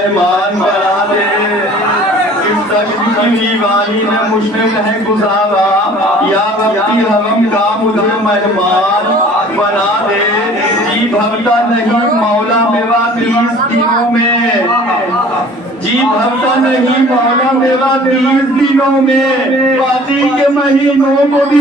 मेहमान बना दे। इस तख्ती की दीवानी में मुश्किल है गुजारा, या वक्ती हवम का मुझे मेहमान बना दे। जी भवता नहीं मौला मेरा 30 दिनों में, जी भवता नहीं मौला मेरा 30 दिनों में, बाकी के महीनों को भी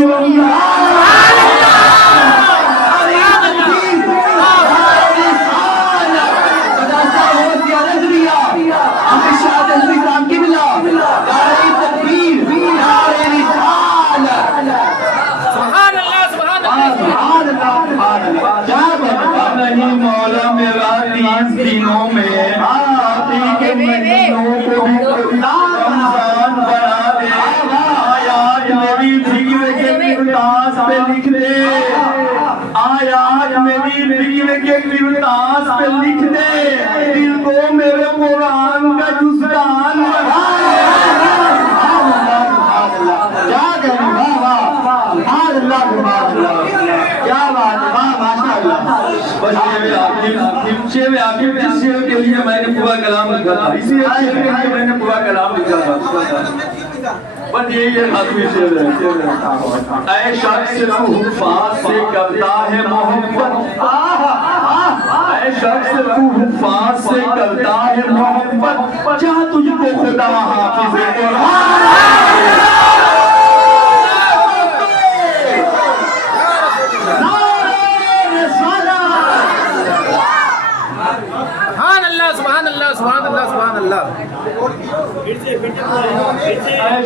नहीं मौला मेरा 30 दिनों में, आती के महीनों को भी रमजान बना दे। आयात मेरी जिक्र के किरदास पे लिख दे, आयात मेरी जिक्र के किरदास पे लिख दे। दिल को मेरे कुरान का जुज़दान बना दे। क्या करें, क्या बात है, माशाअल्लाह। बस शेर आखिर जिस शेर के लिए मैंने पूरा कलाम लिखा था, इसी शेर के लिए मैंने पूरा कलाम लिखा था। बस यही है आखिरी शेर है। ऐ शख्स तू हुफ़ाज़ से करता है मोहब्बत, ऐ शख्स तू हुफ़ाज़ से करता है मोहब्बत, क्या तुझको खुदा हाफ़िज़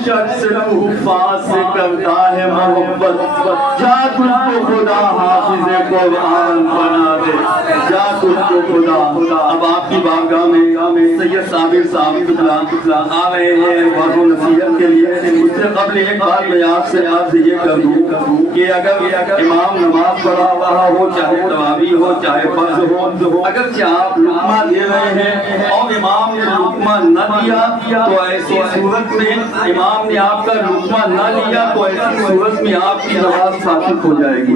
शख्स हुफ़ाज़ से करता है मोहब्बत, जा तुझको खुदा हाफ़िज़ कुरान बना दे, जा तुझको खुदा। अब आपकी बारगाह में सैयद साबिर साहब आ रहे हैं वाज़ो नसीहत के लिए। उससे कबल एक बात मैं आपसे ये कर दूं कि अगर इमाम नमाज पढ़ा रहा हो, चाहे तरावी हो, चाहे फर्ज हो, अगर आप लुक़मा दे रहे हैं और इमाम ने लुक़मा न दिया, तो ऐसी सूरत में इमाम ने आपका लुक़मा न लिया, तो ऐसी सूरत में आपकी नमाज फासिद हो जाएगी।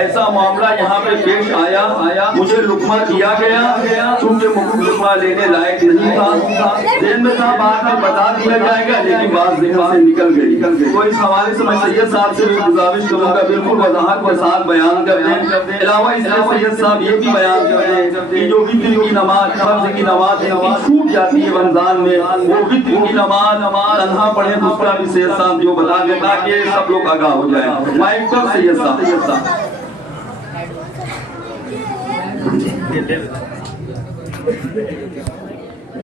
ऐसा मामला यहाँ पे पेश आया। मुझे लुक़मा दिया गया, चूँकि मुझे लुक़मा लेने लायक नहीं था, जेल में था, बाद में बता दिया जाएगा, लेकिन बात ज़हन से निकल गई। तो इस हवाले से मैं सैयद साहब से गुजारिश करूँगा बिल्कुल वज़ाहत के साथ बयान कर दें। अलावा इसमें सैयद साहब ये भी बयान कर दें कि जो वित्र की नमाज, फर्ज की नमाज छूट जाती है रमजान में, वो वित्र की नमाज तन्हा पढ़े, दूसरा भी सैयद साहब जो बता देता कि सब लोग आगाह हो जाए। माइक पर सैयद साहब।